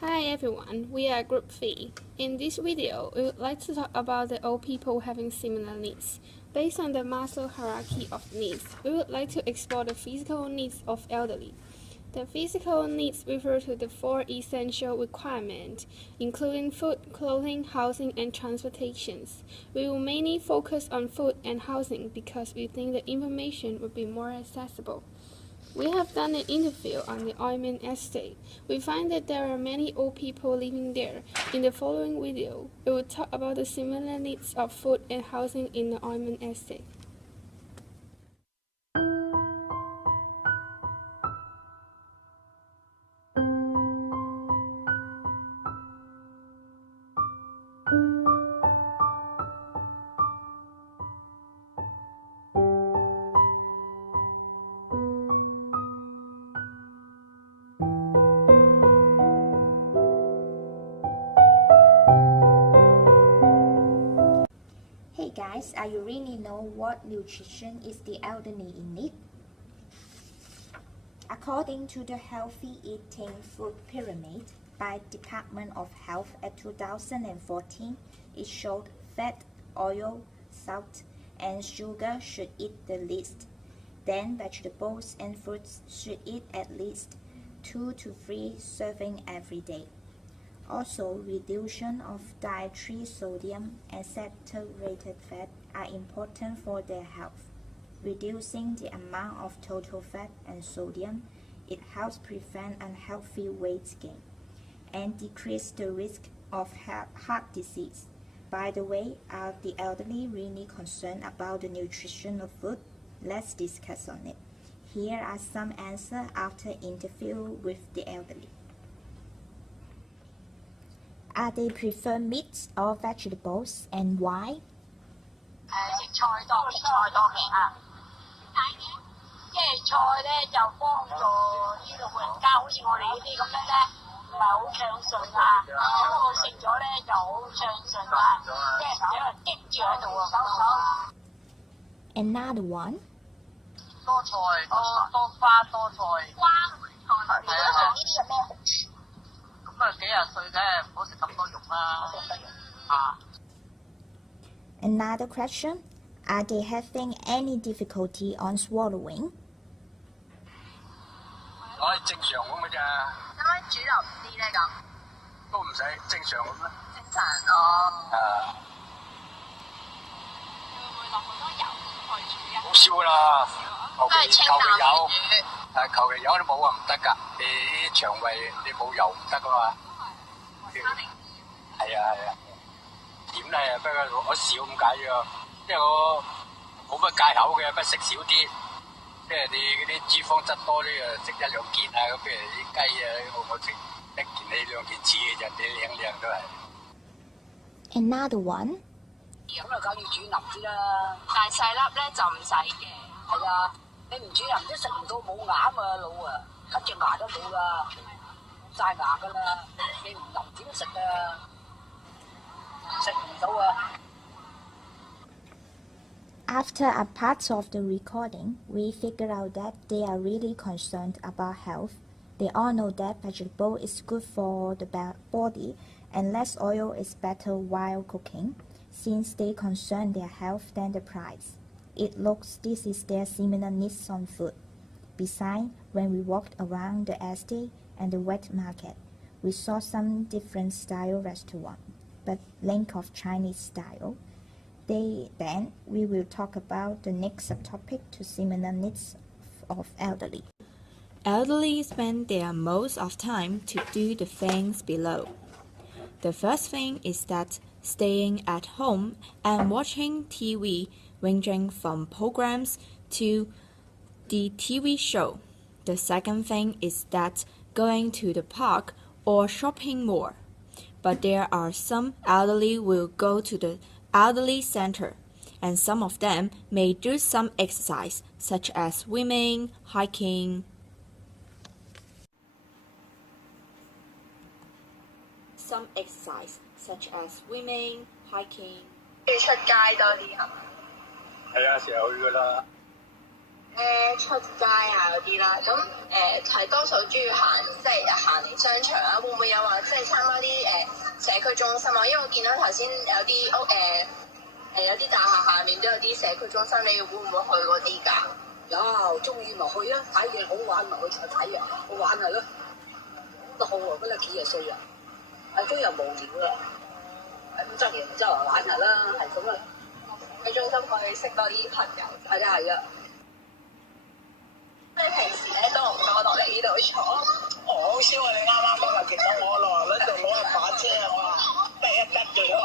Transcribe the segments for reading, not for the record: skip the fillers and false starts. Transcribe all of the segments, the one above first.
Hi everyone, we are Group 3. In this video, we would like to talk about the old people having similar needs. Based on the Maslow hierarchy of needs, we would like to explore the physical needs of elderly. The physical needs refer to the 4 essential requirements, including food, clothing, housing, and transportations. We will mainly focus on food and housing because we think the information would be more accessible. We have done an interview on the Oilman Estate. We find that there are many old people living there. In the following video, we will talk about the similar needs of food and housing in the Oilman Estate. Hey guys, are you really know what nutrition is the elderly in need? According to the Healthy Eating Food Pyramid by Department of Health at 2014, it showed fat, oil, salt, and sugar should eat the least. Then vegetables and fruits should eat at least 2 to 3 servings every day. Also, reduction of dietary sodium and saturated fat are important for their health. Reducing the amount of total fat and sodium, it helps prevent unhealthy weight gain and decrease the risk of heart disease. By the way, are the elderly really concerned about the nutrition of food? Let's discuss on it. Here are some answers after interview with the elderly. Are they prefer meat or vegetables and why? 食菜多嘅嚇，點解嘅？因為菜咧就幫助啲老人家，好似我哋呢啲咁樣咧，唔係好暢順啊。咁我食咗咧就好暢順啊，即係唔使話激住喺度啊。Another one. 多菜，多花多菜。花係啊。呢啲係咩好處？咁啊幾廿歲梗係唔好食咁多肉啦。啊。Another question. Are they having any difficulty on swallowing? 我係正常咁嘅咋。可唔可以煮腍啲咧咁？都唔使正常咁啦。正常哦。會唔會落好多油去煮啊？好少啦，都係清淡有，煮。求其有都冇啊唔得㗎。你啲腸胃你冇油唔得㗎嘛。係啊。點咧？不過我少咁解啫，因為我冇乜戒口嘅，不食少啲。即係你嗰啲脂肪質多啲啊，食1-2件啊，咁譬如啲雞啊，我食1件你2件似嘅啫，你兩都係。Another one. 咁啊，梗要煮腍啲啦。但係細粒咧就唔使嘅。係啊，你唔煮腍都食唔到冇牙啊老啊，咳隻牙都冇㗎，冇曬牙㗎啦。你唔腍點食啊？食唔到啊！ After a part of the recording, we figure out that they are really concerned about health. They all know that vegetable is good for the body and less oil is better while cooking, since they concern their health than the price. It looks this is their similar needs on food. Besides, when we walked around the estate and the wet market, we saw some different style restaurants, but link of Chinese style. Then we will talk about the next subtopic to similar needs of elderly. Elderly spend their most of time to do the things below. The first thing is that staying at home and watching TV ranging from programs to the TV show. The second thing is that going to the park or shopping more. But there are some elderly will go to the elderly center, and some of them may do some exercise such as swimming, hiking. Some exercise such as swimming, hiking. 要出街多啲係嘛？係啊，成日去㗎啦。出街啊嗰啲啦，咁係多數中意行即係行嚟商場啊，會唔會有話即係參加啲社區中心啊？因為我見到頭先有啲屋有啲大廈下面都有啲社區中心，你會唔會去嗰啲㗎？有中意咪去啊！睇嘢好玩咪去睇啊！好玩係咯，都好喎，嗰啲幾廿歲啊，都又無聊啦，咁執嘢周圍玩下啦，係咁啦。去中心可以識多啲朋友。係啊係啊。你平時咧多唔多落嚟呢度坐？我好少啊！你啱啱今日見到我落喺度攞一把遮，我話得一得嘅喎。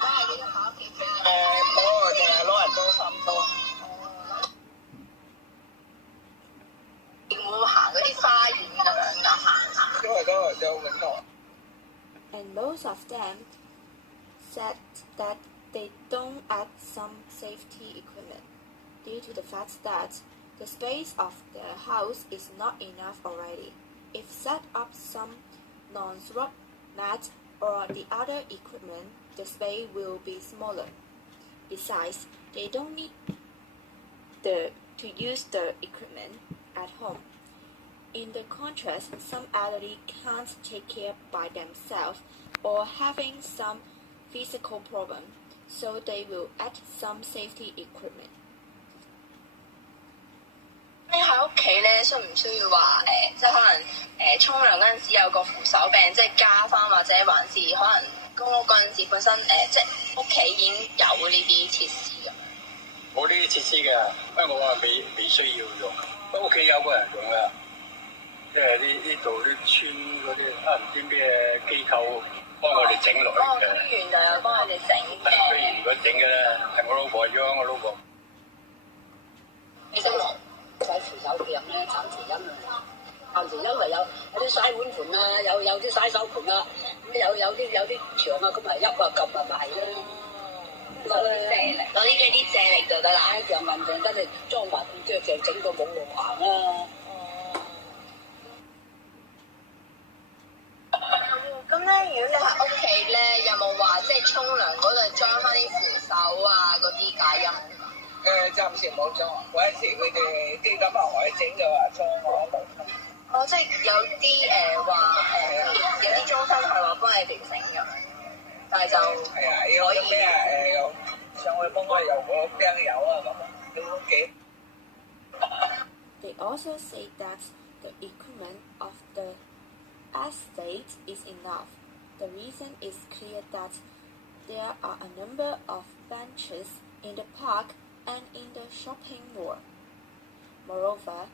都係呢個考試嘅。冇，淨係攞人中心多。會唔會行嗰啲花園咁樣㗎？行下。都係就揾到。And most of them said that they don't add some safety equipment due to the fact that the space of the house is not enough already. If set up some non-slip mat or the other equipment, the space will be smaller. Besides, they don't need to use the equipment at home. In the contrast, some elderly can't take care by themselves or having some physical problem, so they will add some safety equipment. 你喺屋企咧，需唔需要話即係可能沖涼嗰陣時有個扶手柄，即係加翻，或者還是可能公屋嗰陣時本身即係屋企已經有呢啲設施㗎？冇呢啲設施嘅，因為我話未需要用，屋企有個人用啦，即係呢度啲村嗰啲唔知咩機構幫我哋整落嚟嘅。區員就有幫佢哋整嘅。區員如果整嘅咧，係我老婆養我老婆。你都冇。洗扶手嘅人咧，撐匙羹啊！撐匙羹咪有啲洗碗盤啊，有啲洗手盤啊，咁有啲牆啊，咁咪一個撳咪埋啦。攞啲嘅啲借力就得啦。就銀像跟住裝埋即係整個冇路行啦。咁咧，如果你喺屋企咧，有冇話即係沖涼嗰度裝翻啲扶手啊嗰啲隔音？暫時冇裝，嗰一次佢哋基金行我去整就話裝，我冇裝。哦，即係有啲話有啲中心係話幫你哋整㗎，但係就係啊，有咩又上去幫我油嗰冰油啊咁，都幾。They also say that the equipment of the estate is enough. The reason is clear that there are a number of benches in the park and in the shopping mall. Moreover,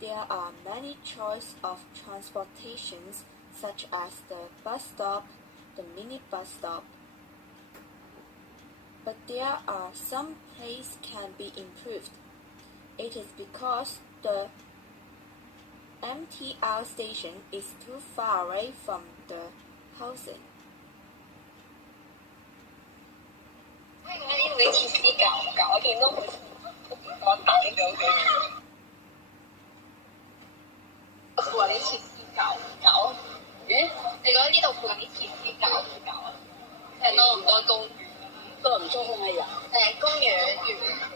there are many choices of transportations such as the bus stop, the minibus stop. But there are some places can be improved. It is because the MTR station is too far away from the housing. 呢度啲設施夠唔夠？我見到佢我打呢度嘅，我話啲設施夠唔夠？咦？你覺得呢度附近啲設施夠唔夠啊？多唔多公園？多唔多空氣啊？公園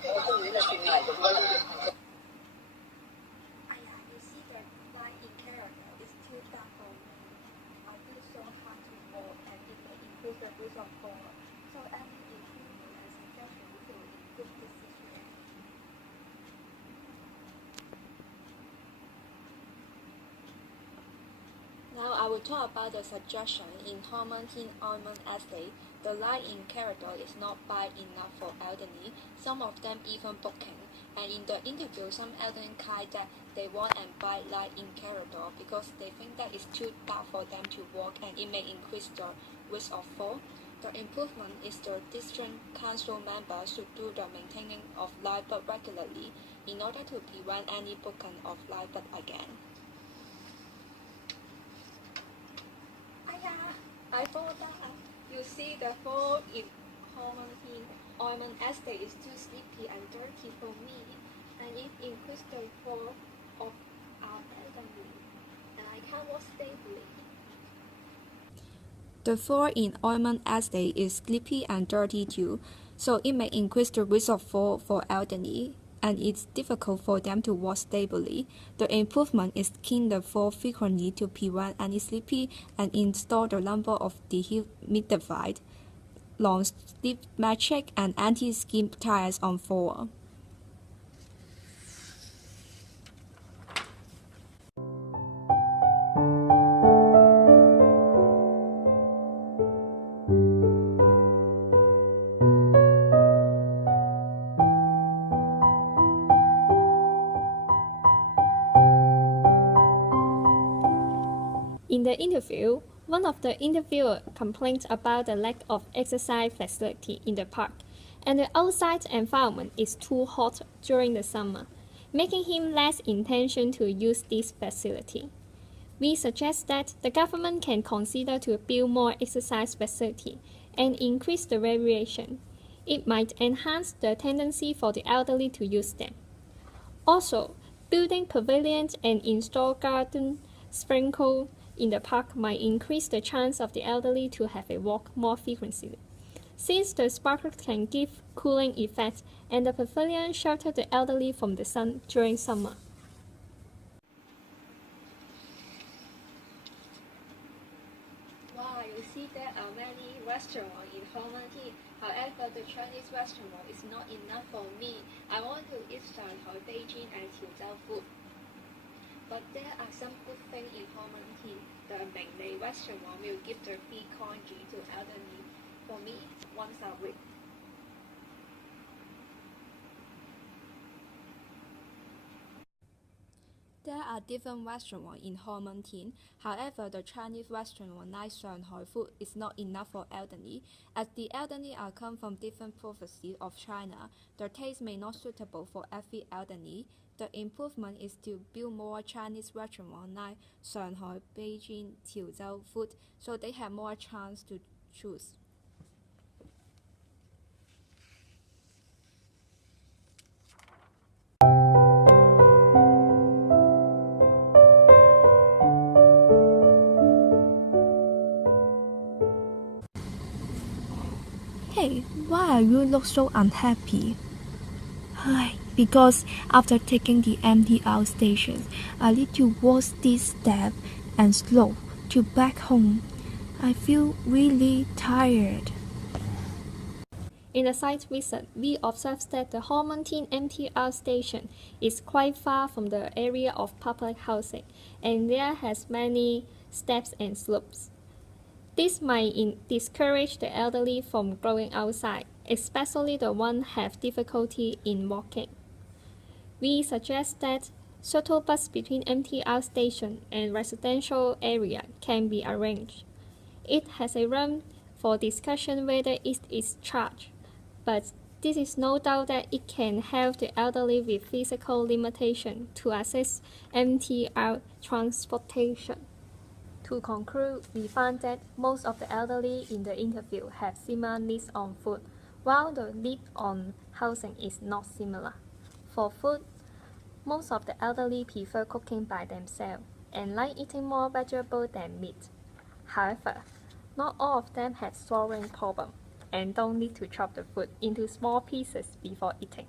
我公園就算係咁嗰啲。You see that light in character is too dark for me. I feel so hard to walk and it may increase the risk of fall. So any improvement and suggestion to improve this situation. Now I will talk about the suggestion in Hormontin Oilment Estate. The light in corridor is not bright enough for elderly, some of them even booking. And in the interview, some elderly claim that they want a bright light in corridor because they think that it's too dark for them to walk and it may increase the risk of fall. The improvement is the district council members should do the maintaining of light bulb regularly in order to prevent any booking of light bulb again. I thought that you see the fall in Hormontin Oilment Estate is too sleepy and dirty for me, and it increased the fall of our elderly, and I can't walk stably. The floor in Oilment Estate is sleepy and dirty too, so it may increase the risk of fall for elderly, and it's difficult for them to walk stably. The improvement is keen the fall frequently to prevent any sleepy and install the number of dehumidified, long sleep mattress and anti-skid tires on floor. In the interview, one of the interviewers complained about the lack of exercise facility in the park, and the outside environment is too hot during the summer, making him less intention to use this facility. We suggest that the government can consider to build more exercise facility and increase the variation. It might enhance the tendency for the elderly to use them. Also, building pavilions and install garden sprinkle in the park might increase the chance of the elderly to have a walk more frequently, since the sprinkler can give cooling effect and the pavilion shelter the elderly from the sun during summer. Wow, you see there are many restaurants in Hormati. However, the Chinese restaurant is not enough for me. I want to eat Shanghai, Beijing, and Tiuzhou food. But there are some good things in Hormati. The Mingli restaurant will give the free congee to elderly for me once a week. There are different restaurants in Hormati. However, the Chinese restaurant like Shanghai food is not enough for elderly. As the elderly are come from different provinces of China, the taste may not suitable for every elderly. The improvement is to build more Chinese restaurants like Shanghai, Beijing, Tiuzhou food, so they have more chance to choose. Hey, why you look so unhappy? Because after taking the MTR station, I need to walk this step and slope to back home. I feel really tired. In the site visit, we observed that the Hormati MTR station is quite far from the area of public housing, and there has many steps and slopes. This might discourage the elderly from going outside, especially the ones who have difficulty in walking. We suggest that shuttle bus between MTR station and residential area can be arranged. It has a room for discussion whether it is charged, but this is no doubt that it can help the elderly with physical limitation to access MTR transportation. To conclude, we found that most of the elderly in the interview have similar needs on food, while the need on housing is not similar. For food, most of the elderly prefer cooking by themselves and like eating more vegetables than meat. However, not all of them have swallowing problem and don't need to chop the food into small pieces before eating.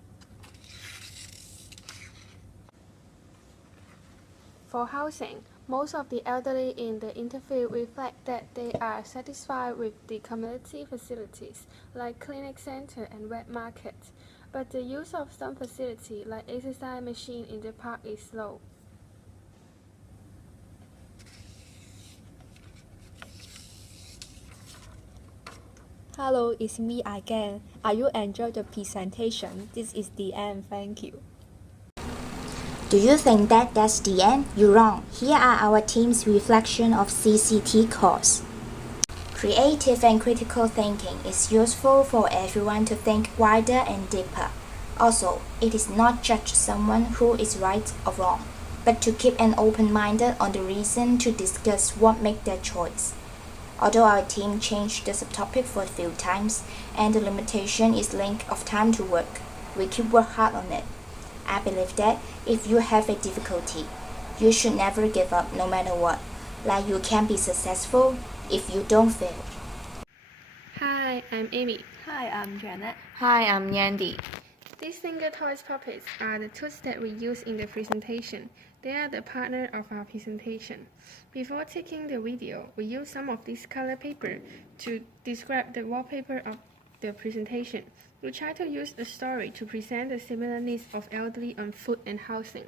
For housing, most of the elderly in the interview reflect that they are satisfied with the community facilities like clinic center and wet market, but the use of some facility like exercise machine in the park is low. Hello, it's me again. Are you enjoyed the presentation? This is the end. Thank you. Do you think that that's the end? You're wrong. Here are our team's reflection of CCT course. Creative and critical thinking is useful for everyone to think wider and deeper. Also, it is not judge someone who is right or wrong, but to keep an open mind on the reason to discuss what make their choice. Although our team changed the subtopic for a few times, and the limitation is length of time to work, we keep work hard on it. I believe that if you have a difficulty, you should never give up no matter what. Like you can be successful if you don't fail. Hi, I'm Amy. Hi, Hi, I'm Janet. Hi, I'm Yandy. These finger toys puppets are the tools that we use in the presentation. They are the partner of our presentation. Before taking the video, we use some of this color paper to describe the wallpaper of the presentation. We try to use a story to present the similar needs of elderly on food and housing.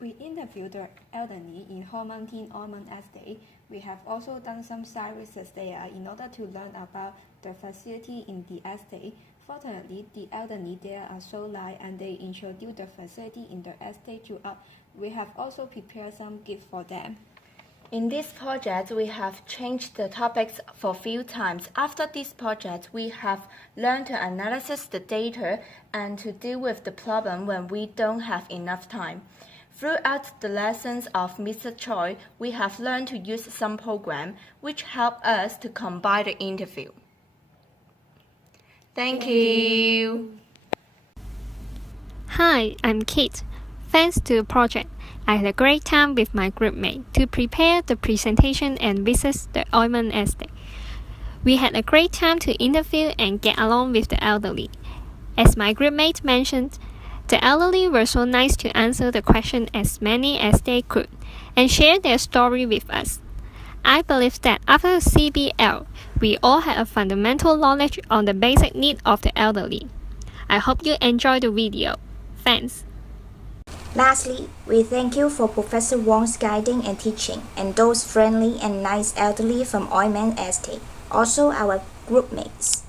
We interviewed the elderly in Hall Mountain Almond Estate. We have also done some site research there in order to learn about the facility in the estate. Fortunately, the elderly there are so nice and they introduce the facility in the estate to us. We have also prepared some gifts for them. In this project, we have changed the topics for a few times. After this project, we have learned to analyze the data and to deal with the problem when we don't have enough time. Throughout the lessons of Mr. Choi, we have learned to use some program which help us to combine the interview. Thank you. Hi, I'm Kate. Thanks to the project, I had a great time with my groupmate to prepare the presentation and visit the Almond Estate. We had a great time to interview and get along with the elderly. As my groupmate mentioned, the elderly were so nice to answer the question as many as they could and share their story with us. I believe that after CBL, we all had a fundamental knowledge on the basic needs of the elderly. I hope you enjoy the video. Thanks. Lastly, we thank you for Professor Wong's guiding and teaching, and those friendly and nice elderly from Almond Estate, also our groupmates.